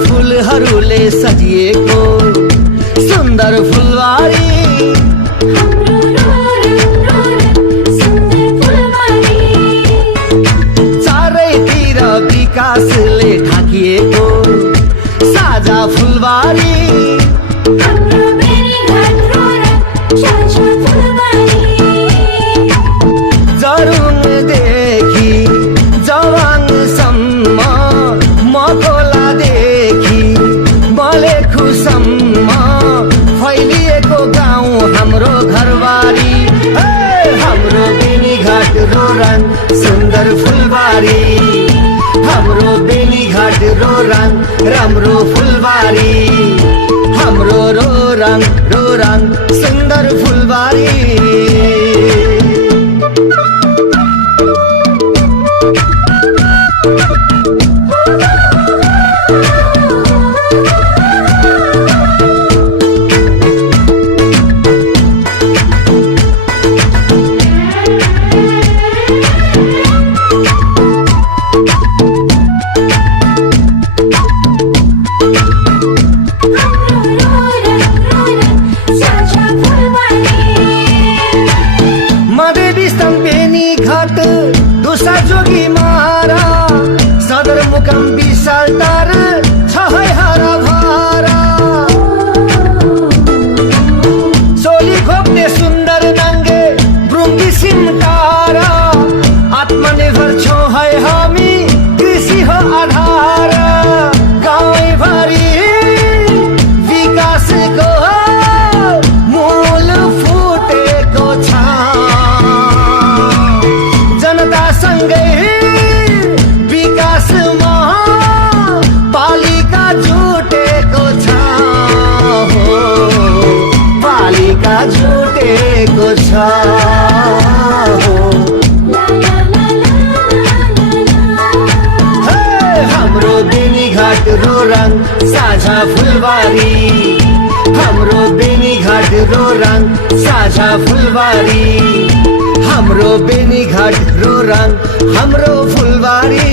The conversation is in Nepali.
फुलहरूले सजिएको सुन्दर फुलबारी। चारैतिर विकासले ढाकिएको साझा फुलबारी। जरुङदेखि जवाङसम्म मखोलादेखि मलेखुसम्म फैलिएको गाउँ हाम्रो घरबारी। हाम्रो बेनीघाट रोराङ सुन्दर फुलबारी। हाम्रो बेनीघाट रोराङ राम्रो फुलबारी। हाम्रो रोराङ सुन्दर फुलबारी। दुसा जोगी मारा सदरमुकाम विशाल टार छ है हरा भरा। सोली खोप्ने सुन्दर नाङ्गे ब्रुङ्गी सिमटारा। आत्मनिर्भर छौँ है हामी कृषि हो आधार। गाउँभरि विकासको मूल फुटेको छ। जनतासँगै विकासमा पालिका जुटेको छ। हो पालिका जुटेको छ। हाम्रो बेनीघाट रोराङ साझा फुलबारी। हाम्रो बेनीघाट रोराङ साझा फुलबारी। हाम्रो बेनीघाट रोराङ हाम्रो फुलबारी।